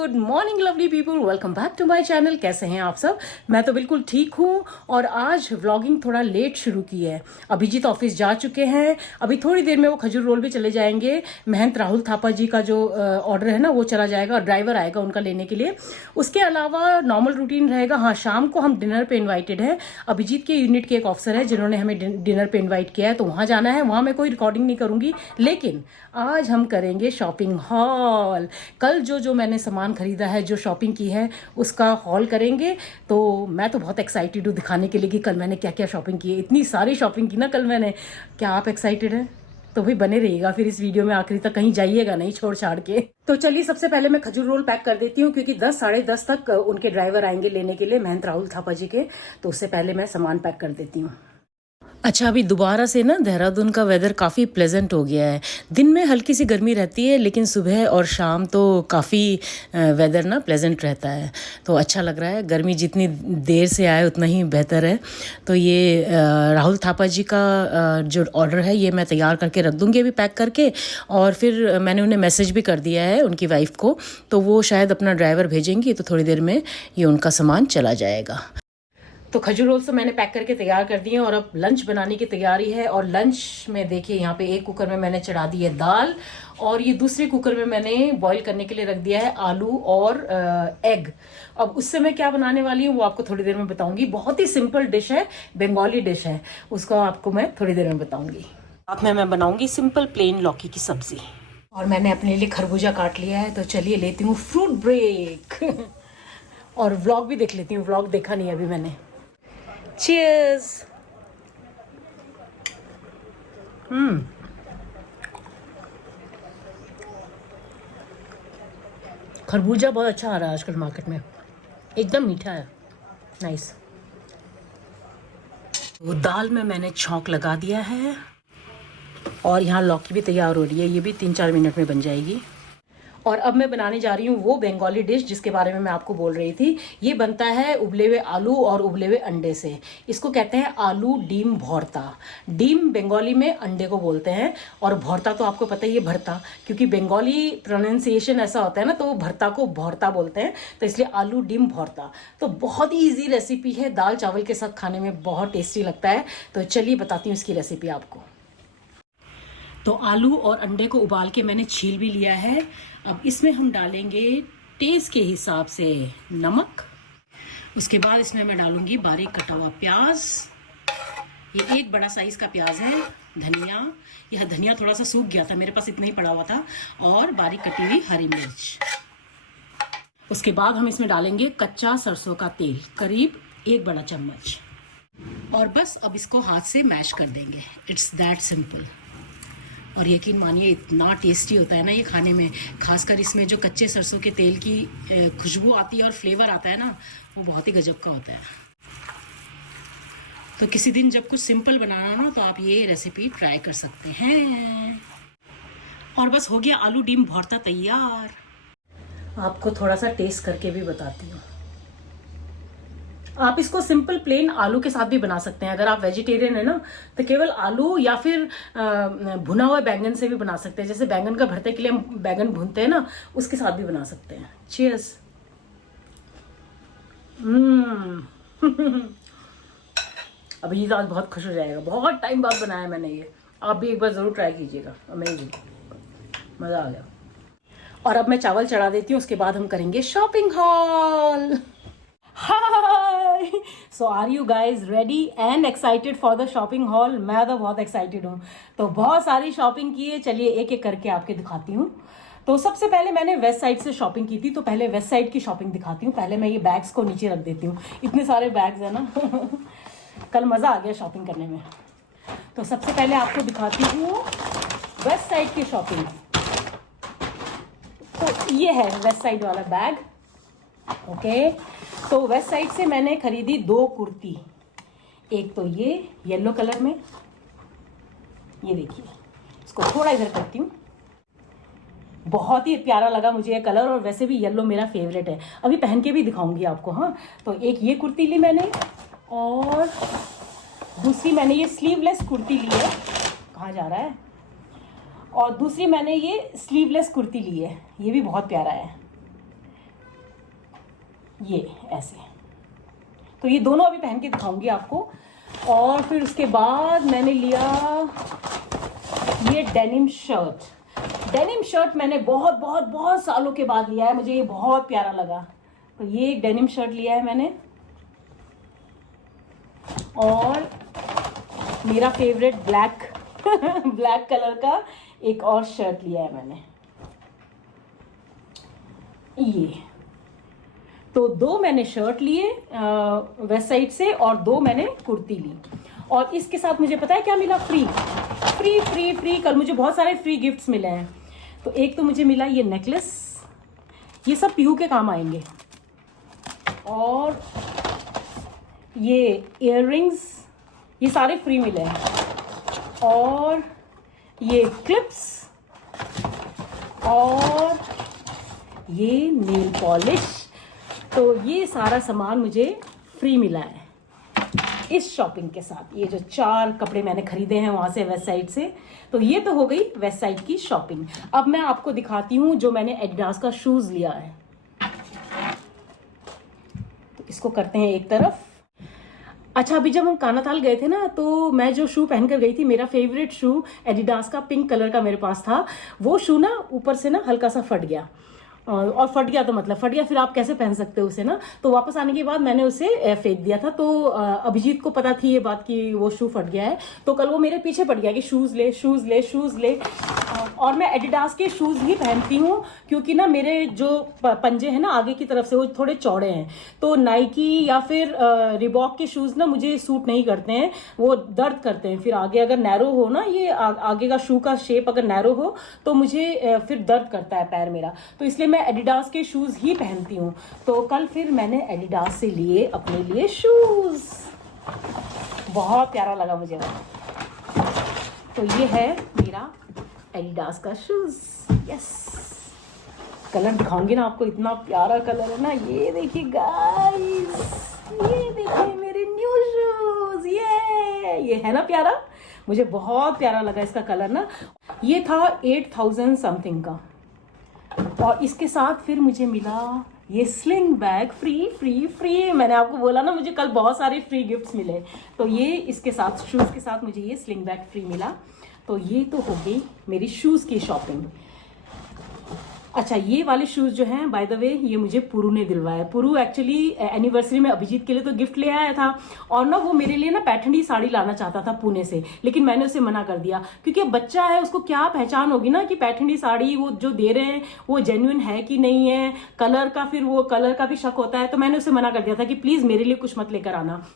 Good morning lovely people, welcome back to my channel. कैसे हैं आप सब? मैं तो बिल्कुल ठीक हूँ और आज व्लॉगिंग थोड़ा लेट शुरू की है। अभिजीत ऑफिस जा चुके हैं, अभी थोड़ी देर में वो खजूर रोल भी चले जाएंगे। महंत राहुल थापा जी का जो ऑर्डर है ना वो चला जाएगा और ड्राइवर आएगा उनका लेने के लिए। उसके अलावा नॉर्मल रूटीन रहेगा। हाँ, शाम को हम डिनर पे इन्वाइटेड है। अभिजीत के यूनिट के एक ऑफिसर है जिन्होंने हमें डिनर पे इन्वाइट किया है, तो वहाँ जाना है। वहाँ मैं कोई रिकॉर्डिंग नहीं करूँगी, लेकिन आज हम करेंगे शॉपिंग हॉल। कल जो मैंने सामान खरीदा है, जो शॉपिंग की है, उसका हॉल करेंगे। तो मैं तो बहुत एक्साइटेड हूँ दिखाने के लिए कि कल मैंने क्या क्या शॉपिंग की है। इतनी सारी शॉपिंग की ना कल मैंने। क्या आप एक्साइटेड हैं? तो भाई बने रहिएगा फिर इस वीडियो में आखिरी तक, कहीं जाइएगा नहीं छोड़ छाड़ के। तो चलिए सबसे पहले मैं खजूर रोल पैक कर देती हूँ, क्योंकि 10 साढ़े 10 तक उनके ड्राइवर आएंगे लेने के लिए, महंत राहुल थापा जी के। तो उससे पहले मैं सामान पैक कर देती हूँ। अच्छा, अभी दोबारा से ना देहरादून का वेदर काफ़ी प्लेजेंट हो गया है। दिन में हल्की सी गर्मी रहती है, लेकिन सुबह और शाम तो काफ़ी वेदर ना प्लेजेंट रहता है। तो अच्छा लग रहा है। गर्मी जितनी देर से आए उतना ही बेहतर है। तो ये राहुल थापा जी का जो ऑर्डर है ये मैं तैयार करके रख दूँगी अभी पैक करके। और फिर मैंने उन्हें मैसेज भी कर दिया है उनकी वाइफ को, तो वो शायद अपना ड्राइवर भेजेंगी, तो थोड़ी देर में ये उनका सामान चला जाएगा। तो खजूर रोल्स तो मैंने पैक करके तैयार कर दिए और अब लंच बनाने की तैयारी है। और लंच में देखिए यहाँ पे एक कुकर में मैंने चढ़ा दी है दाल, और ये दूसरे कुकर में मैंने बॉईल करने के लिए रख दिया है आलू और एग। अब उससे मैं क्या बनाने वाली हूँ वो आपको थोड़ी देर में बताऊंगी। बहुत ही सिंपल डिश है, बंगाली डिश है, उसका आपको मैं थोड़ी देर में बताऊंगी। साथ में मैं बनाऊंगी सिंपल प्लेन लौकी की सब्जी। और मैंने अपने लिए खरबूजा काट लिया है, तो चलिए लेती हूँ फ्रूट ब्रेक और व्लॉग भी देख लेती हूँ। व्लॉग देखा नहीं अभी मैंने। Cheers! खरबूजा बहुत अच्छा आ रहा है आजकल मार्केट में, एकदम मीठा है, नाइस। वो दाल में मैंने छौंक लगा दिया है और यहाँ लौकी भी तैयार हो रही है, ये भी 3-4 मिनट में बन जाएगी। और अब मैं बनाने जा रही हूँ वो बंगाली डिश जिसके बारे में मैं आपको बोल रही थी। ये बनता है उबले हुए आलू और उबले हुए अंडे से। इसको कहते हैं आलू डीम भौरता। डीम बंगाली में अंडे को बोलते हैं, और भौरता तो आपको पता ही है, भरता, क्योंकि बंगाली प्रोनाउंसिएशन ऐसा होता है ना, तो भरता को भौरता बोलते हैं, तो इसलिए आलू डीम भौरता। तो बहुत ही ईजी रेसिपी है, दाल चावल के साथ खाने में बहुत टेस्टी लगता है। तो चलिए बताती हूँ इसकी रेसिपी आपको। तो आलू और अंडे को उबाल के मैंने छील भी लिया है। अब इसमें हम डालेंगे टेस्ट के हिसाब से नमक। उसके बाद इसमें मैं डालूंगी बारीक कटा हुआ प्याज, ये एक बड़ा साइज का प्याज है। धनिया, यह धनिया थोड़ा सा सूख गया था, मेरे पास इतना ही पड़ा हुआ था। और बारीक कटी हुई हरी मिर्च। उसके बाद हम इसमें डालेंगे कच्चा सरसों का तेल, करीब 1 बड़ा चम्मच। और बस अब इसको हाथ से मैश कर देंगे। It's that simple. और यकीन मानिए इतना टेस्टी होता है ना ये खाने में, खासकर इसमें जो कच्चे सरसों के तेल की खुशबू आती है और फ्लेवर आता है ना, वो बहुत ही गजब का होता है। तो किसी दिन जब कुछ सिंपल बनाना हो ना, तो आप ये रेसिपी ट्राई कर सकते हैं। और बस हो गया आलू डीम भौरता तैयार। आपको थोड़ा सा टेस्ट करके भी बताती हूँ। आप इसको सिंपल प्लेन आलू के साथ भी बना सकते हैं। अगर आप वेजिटेरियन है ना, तो केवल आलू या फिर भुना हुआ बैंगन से भी बना सकते हैं। जैसे बैंगन का भरते के लिए हम बैंगन भूनते हैं ना, उसके साथ भी बना सकते हैं। चीयर्स। अभी आज बहुत खुश हो जाएगा, बहुत टाइम बाद बनाया मैंने ये। आप भी एक बार जरूर ट्राई कीजिएगा, अमेजिंग, मजा आ गया। और अब मैं चावल चढ़ा देती हूँ, उसके बाद हम करेंगे shopping hall. Hi! So are you guys ready and excited for the shopping haul? मैं तो बहुत excited हूँ। तो बहुत सारी शॉपिंग की है, चलिए एक एक करके आपके दिखाती हूँ। तो सबसे पहले मैंने वेस्ट साइड से शॉपिंग की थी, तो पहले वेस्ट साइड की शॉपिंग दिखाती हूँ। पहले मैं ये बैग्स को नीचे रख देती हूँ, इतने सारे बैग्स है ना। कल मज़ा आ गया शॉपिंग करने में। तो सबसे पहले आपको दिखाती हूँ वेस्ट साइड की शॉपिंग। तो ये है वेस्ट साइड वाला बैग। ओके, तो वेस्ट साइड से मैंने खरीदी 2 कुर्ती। एक तो ये येलो कलर में, ये देखिए, इसको थोड़ा इधर करती हूँ। बहुत ही प्यारा लगा मुझे ये कलर, और वैसे भी येलो मेरा फेवरेट है। अभी पहन के भी दिखाऊंगी आपको। हाँ, तो एक ये कुर्ती ली मैंने, और दूसरी मैंने ये स्लीवलेस कुर्ती ली है। कहाँ जा रहा है? और दूसरी मैंने ये स्लीवलेस कुर्ती ली है, ये भी बहुत प्यारा है। ये ऐसे। तो ये दोनों अभी पहन के दिखाऊंगी आपको। और फिर उसके बाद मैंने लिया ये डेनिम शर्ट। डेनिम शर्ट मैंने बहुत बहुत बहुत सालों के बाद लिया है, मुझे ये बहुत प्यारा लगा। तो ये एक डेनिम शर्ट लिया है मैंने। और मेरा फेवरेट ब्लैक ब्लैक कलर का एक और शर्ट लिया है मैंने, ये। तो 2 मैंने शर्ट लिए वेस्ट साइड से और 2 मैंने कुर्ती ली। और इसके साथ मुझे पता है क्या मिला? Free free free free. कल मुझे बहुत सारे फ्री गिफ्ट्स मिले हैं। तो एक तो मुझे मिला ये नेकलेस, ये सब पीहू के काम आएंगे। और ये इयररिंग्स, ये सारे फ्री मिले हैं। और ये क्लिप्स, और ये नेल पॉलिश। तो ये सारा सामान मुझे फ्री मिला है इस शॉपिंग के साथ। ये जो 4 कपड़े मैंने खरीदे हैं वहाँ से, वेस्ट साइड से। तो ये तो हो गई वेस्ट साइड की शॉपिंग। अब मैं आपको दिखाती हूँ जो मैंने एडिडास का शूज़ लिया है। तो इसको करते हैं एक तरफ। अच्छा, अभी जब हम कानाताल गए थे ना, तो मैं जो शू पहन कर गई थी, मेरा फेवरेट शू एडिडास का पिंक कलर का मेरे पास था। वो शू ना ऊपर से ना हल्का सा फट गया। और फट गया तो मतलब फट गया, फिर आप कैसे पहन सकते हो उसे ना। तो वापस आने के बाद मैंने उसे फेंक दिया था। तो अभिजीत को पता थी ये बात कि वो शू फट गया है। तो कल वो मेरे पीछे पड़ गया कि शूज़ ले शूज़ ले शूज़ ले। और मैं एडिडास के शूज़ ही पहनती हूँ, क्योंकि ना मेरे जो पंजे हैं ना आगे की तरफ से, वो थोड़े चौड़े हैं। तो नाइकी या फिर रिबॉक के शूज़ ना मुझे सूट नहीं करते हैं, वो दर्द करते हैं। फिर आगे अगर नैरो हो ना, ये आगे का शू का शेप अगर नैरो हो तो मुझे फिर दर्द करता है पैर मेरा। तो इसलिए मैं एडिडास के शूज़ ही पहनती हूँ। तो कल फिर मैंने एडिडास से लिए अपने लिए शूज़, बहुत प्यारा लगा मुझे वो। तो ये है मेरा एडिडास का शूज़। यस, कलर दिखाऊंगी ना आपको, इतना प्यारा कलर है ना। ये देखिए गाइस, ये देखिए मेरे न्यू शूज़। ये है ना प्यारा, मुझे बहुत प्यारा लगा इसका कलर ना। ये था 8000 समथिंग का। और इसके साथ फिर मुझे मिला ये sling bag, free free free. मैंने आपको बोला ना मुझे कल बहुत सारे फ्री गिफ्ट्स मिले। तो ये इसके साथ, शूज़ के साथ मुझे ये स्लिंग बैग फ्री मिला। तो ये तो हो गई मेरी शूज़ की शॉपिंग। अच्छा, ये वाले शूज़ जो हैं, बाय द वे, ये मुझे पुरू ने दिलवाया। पुरू एक्चुअली एनिवर्सरी में अभिजीत के लिए तो गिफ्ट ले आया था। और ना वो मेरे लिए ना पैठणी साड़ी लाना चाहता था पुणे से, लेकिन मैंने उसे मना कर दिया, क्योंकि बच्चा है, उसको क्या पहचान होगी ना कि पैठणी साड़ी वो जो दे रहे हैं वो जेन्युइन है कि नहीं है। कलर का, फिर वो कलर का भी शक होता है। तो मैंने उसे मना कर दिया था कि प्लीज़ मेरे लिए कुछ मत लेकर आना।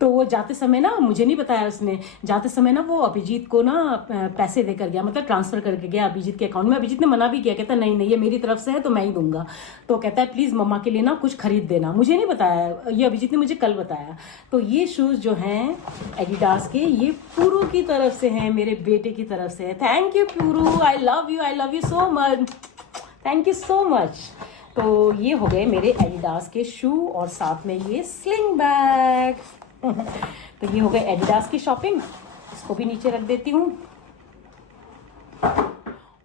तो वो जाते समय ना, मुझे नहीं बताया उसने, जाते समय ना वो अभिजीत को ना पैसे देकर गया, मतलब ट्रांसफर करके गया अभिजीत के अकाउंट में। अभिजीत ने मना भी किया, कहता नहीं नहीं ये मेरी तरफ से है तो मैं ही दूंगा। तो कहता है प्लीज़ मम्मा के लिए ना कुछ खरीद देना। मुझे नहीं बताया, ये अभिजीत ने मुझे कल बताया। तो ये शूज़ जो हैं एडिडास के, ये पुरू की तरफ से हैं, मेरे बेटे की तरफ से है। थैंक यू पुरू, I love you so much, thank you so much. तो ये हो गए मेरे एडिडास के शू, और साथ में ये स्लिंग बैग। तो ये हो गए एडिडास की शॉपिंग। इसको भी नीचे रख देती हूँ।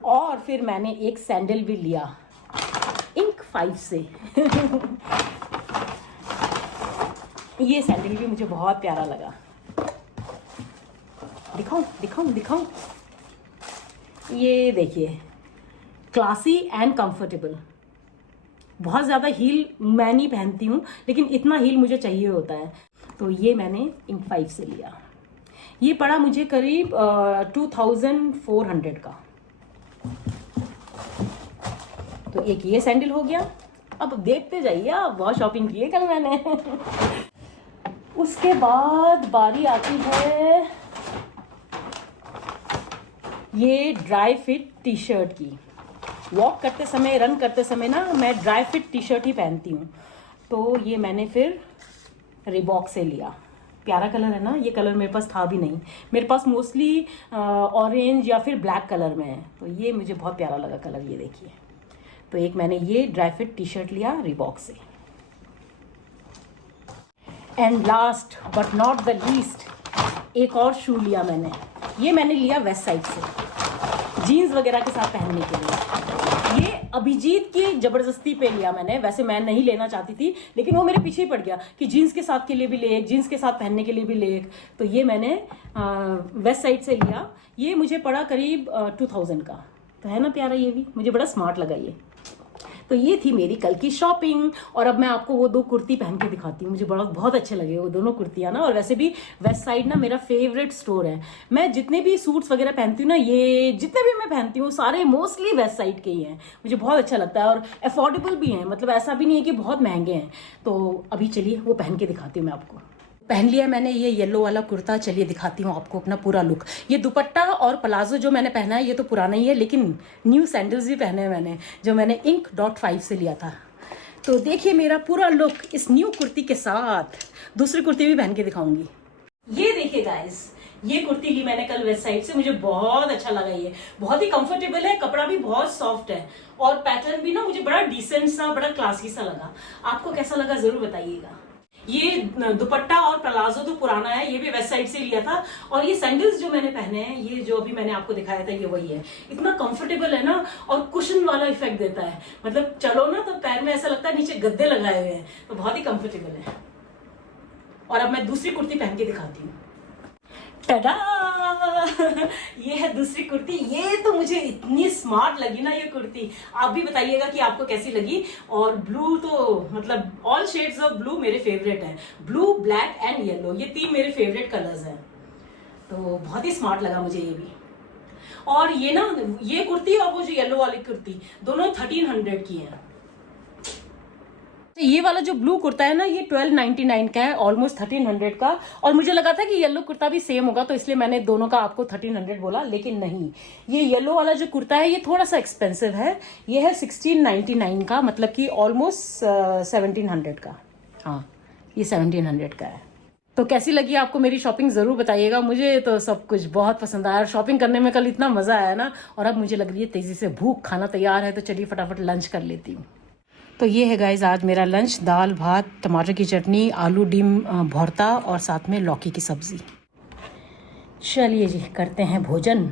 और फिर मैंने एक सैंडल भी लिया इंक 5 से। ये सैंडल भी मुझे बहुत प्यारा लगा। दिखाऊं दिखाऊं दिखाऊं, ये देखिए, क्लासी एंड कंफर्टेबल। बहुत ज़्यादा हील मैं नहीं पहनती हूँ, लेकिन इतना हील मुझे चाहिए होता है। तो ये मैंने इंक 5 से लिया। ये पड़ा मुझे करीब 2400 का। तो एक ये सैंडल हो गया। अब देखते जाइए आप, बहुत शॉपिंग की है कल मैंने। उसके बाद बारी आती है ये ड्राई फिट टी शर्ट की। वॉक करते समय, रन करते समय ना मैं ड्राई फिट टी शर्ट ही पहनती हूँ। तो ये मैंने फिर रिबॉक से लिया। प्यारा कलर है ना, ये कलर मेरे पास था भी नहीं, मेरे पास मोस्टली ऑरेंज या फिर ब्लैक कलर में है। तो ये मुझे बहुत प्यारा लगा कलर, ये देखिए। तो एक मैंने ये ड्राई फिट टी शर्ट लिया रिबॉक से। And last but not the least, एक और शू लिया मैंने। ये मैंने लिया वेस्ट साइड से, जीन्स वगैरह के साथ पहनने के लिए। ये अभिजीत की जबरदस्ती पे लिया मैंने, वैसे मैं नहीं लेना चाहती थी लेकिन वो मेरे पीछे ही पड़ गया कि जीन्स के साथ के लिए भी ले एक, जीन्स के साथ पहनने के लिए भी ले एक। तो ये मैंने वेस्ट साइड से लिया। ये मुझे पड़ा करीब 2000 का। तो है ना प्यारा, ये भी मुझे बड़ा स्मार्ट लगा ये। तो ये थी मेरी कल की शॉपिंग। और अब मैं आपको वो 2 कुर्ती पहन के दिखाती हूँ, मुझे बहुत अच्छे लगे वो दोनों कुर्तियाँ ना। और वैसे भी वेस्ट साइड ना मेरा फेवरेट स्टोर है। मैं जितने भी सूट्स वगैरह पहनती हूँ ना, ये जितने भी मैं पहनती हूँ सारे मोस्टली वेस्ट साइड के ही हैं। मुझे बहुत अच्छा लगता है और अफोर्डेबल भी हैं, मतलब ऐसा भी नहीं है कि बहुत महंगे हैं। तो अभी चलिए वो पहन के दिखाती हूँ मैं आपको। पहन लिया मैंने ये येलो वाला कुर्ता। चलिए दिखाती हूँ आपको अपना पूरा लुक। ये दुपट्टा और प्लाजो जो मैंने पहना है ये तो पुराना ही है, लेकिन न्यू सैंडल्स भी पहने हैं मैंने, जो मैंने Ink.5 से लिया था। तो देखिए मेरा पूरा लुक इस न्यू कुर्ती के साथ। दूसरी कुर्ती भी पहन के दिखाऊंगी। ये देखिए गाइस, ये कुर्ती ली मैंने कल वेस्ट साइड से, मुझे बहुत अच्छा लगा। ये बहुत ही कंफर्टेबल है, कपड़ा भी बहुत सॉफ्ट है और पैटर्न भी ना मुझे बड़ा डिसेंट सा, बड़ा क्लासी सा लगा। आपको कैसा लगा जरूर बताइएगा। ये दुपट्टा और प्लाजो तो पुराना है, ये भी वेस्ट साइड से लिया था। और ये सैंडल्स जो मैंने पहने हैं, ये जो अभी मैंने आपको दिखाया था, ये वही है। इतना कंफर्टेबल है ना और कुशन वाला इफेक्ट देता है, मतलब चलो ना तो पैर में ऐसा लगता है नीचे गद्दे लगाए हुए हैं, तो बहुत ही कंफर्टेबल है। और अब मैं दूसरी कुर्ती पहन के दिखाती हूँ। टडा ये है दूसरी कुर्ती। ये तो मुझे इतनी स्मार्ट लगी ना ये कुर्ती, आप भी बताइएगा कि आपको कैसी लगी। और ब्लू तो मतलब ऑल शेड्स ऑफ ब्लू मेरे फेवरेट हैं, ब्लू, ब्लैक एंड येलो, ये 3 मेरे फेवरेट कलर्स हैं। तो बहुत ही स्मार्ट लगा मुझे ये भी। और ये ना, ये कुर्ती और वो जो येलो वाली कुर्ती दोनों 1300 की हैं। ये वाला जो ब्लू कुर्ता है ना, ये 1299 का है, ऑलमोस्ट 1300 का। और मुझे लगा था कि येलो कुर्ता भी सेम होगा, तो इसलिए मैंने दोनों का आपको 1300 बोला, लेकिन नहीं। ये येलो वाला जो कुर्ता है ये थोड़ा सा एक्सपेंसिव है, ये है 1699 का, मतलब कि ऑलमोस्ट 1700 का। हाँ, ये 1700 का है। तो कैसी लगी आपको मेरी शॉपिंग ज़रूर बताइएगा। मुझे तो सब कुछ बहुत पसंद आया और शॉपिंग करने में कल इतना मज़ा आया ना। और अब मुझे लग रही है तेज़ी से भूख, खाना तैयार है, तो चलिए फटाफट लंच कर लेती हूँ। तो ये है गाइज आज मेरा लंच, दाल भात, टमाटर की चटनी, आलू डीम भरता और साथ में लौकी की सब्ज़ी। चलिए जी करते हैं भोजन।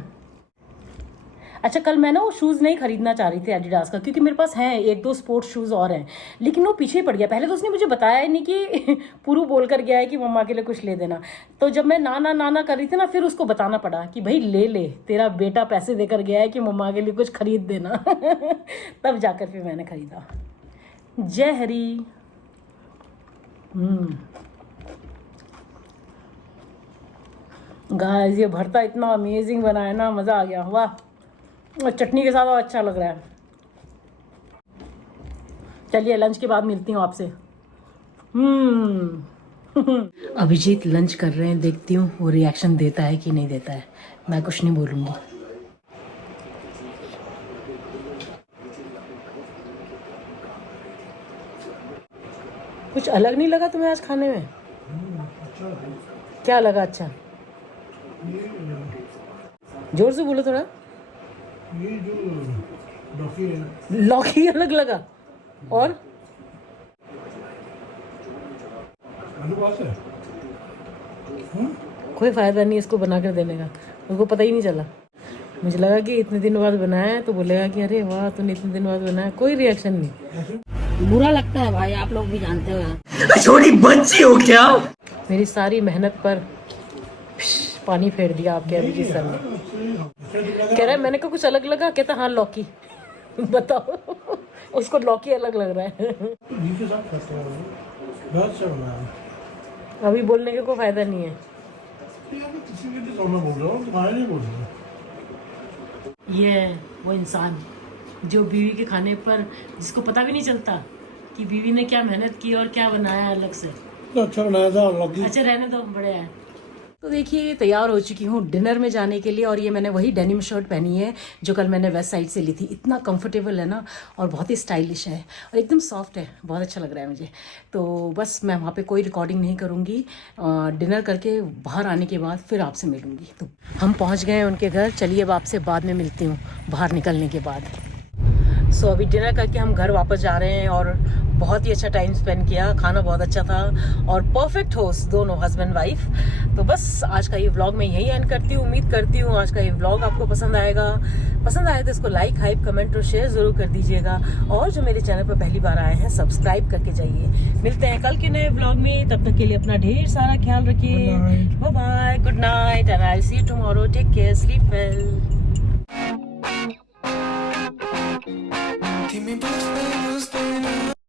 अच्छा, कल मैं ना वो शूज़ नहीं खरीदना चाह रही थी एडिडास का, क्योंकि मेरे पास हैं 1-2 स्पोर्ट्स शूज़ और हैं, लेकिन वो पीछे पड़ गया। पहले तो उसने मुझे बताया ही नहीं कि पुरू बोल कर गया है कि मम्मा के लिए कुछ ले देना। तो जब मैं ना ना ना ना कर रही थी ना, फिर उसको बताना पड़ा कि भाई ले, तेरा बेटा पैसे देकर गया है कि मम्मा के लिए कुछ खरीद देना। तब जाकर फिर मैंने खरीदा। जय हरी। गाइस ये भरता इतना अमेजिंग बना है ना, मज़ा आ गया, वाह। और चटनी के साथ और अच्छा लग रहा है। चलिए लंच के बाद मिलती हूँ आपसे। अभिजीत लंच कर रहे हैं, देखती हूँ वो रिएक्शन देता है कि नहीं देता है। मैं कुछ नहीं बोलूँगी। कुछ अलग नहीं लगा तुम्हें आज खाने में? क्या लगा अच्छा? जोर से बोलो थोड़ा। ये जो लौकी है, लौकी अलग लगा। और आलू बात है। कोई फायदा नहीं इसको बना कर देने का, उसको पता ही नहीं चला। मुझे लगा कि इतने दिन बाद बनाया है तो बोलेगा कि अरे वाह तूने इतने दिन बाद बनाया। कोई रिएक्शन नहीं। बुरा लगता है भाई, आप लोग भी जानते हो। छोटी बच्ची हो क्या? मेरी सारी मेहनत पर पानी फेर दिया आपके अभिजीत सर ने। कह रहा है मैंने कहा कुछ अलग लगा, कहता हाँ लौकी। बताओ, उसको लौकी अलग लग रहा है। घी के साथ खाते हैं, बहुत अच्छा बना है। अभी बोलने का कोई फायदा नहीं है। किसी के लिए तो मैं बोल रहा हूँ, तुम्हारे नहीं बोल रहा। ये है वो इंसान जो बीवी के खाने पर, जिसको पता भी नहीं चलता कि बीवी ने क्या मेहनत की और क्या बनाया अलग से। तो अच्छा बनाया था लौकी। अच्छा रहने दो, बढ़िया है। तो देखिए तैयार हो चुकी हूँ डिनर में जाने के लिए। और ये मैंने वही डेनिम शर्ट पहनी है जो कल मैंने वेस्ट साइड से ली थी। इतना कंफर्टेबल है ना और बहुत ही स्टाइलिश है और एकदम सॉफ्ट है, बहुत अच्छा लग रहा है मुझे। तो बस मैं वहाँ पे कोई रिकॉर्डिंग नहीं करूँगी, डिनर करके बाहर आने के बाद फिर आपसे मिलूँगी। तो हम पहुँच गए हैं उनके घर। चलिए अब आपसे बाद में मिलती हूँ बाहर निकलने के बाद। सो अभी डिनर करके हम घर वापस जा रहे हैं और बहुत ही अच्छा टाइम स्पेंड किया, खाना बहुत अच्छा था और परफेक्ट होस्ट दोनों हस्बैंड वाइफ। तो बस आज का ये व्लॉग मैं यही एंड करती हूँ। उम्मीद करती हूँ आज का ये व्लॉग आपको पसंद आएगा। पसंद आए तो इसको लाइक, हाइप, कमेंट और शेयर जरूर कर दीजिएगा और जो मेरे चैनल पर पहली बार आए हैं सब्सक्राइब करके जाइए। मिलते हैं कल के नए व्लॉग में, तब तक के लिए अपना ढेर सारा ख्याल रखिए। Bye bye, good night and I see you tomorrow. Take care, sleep well.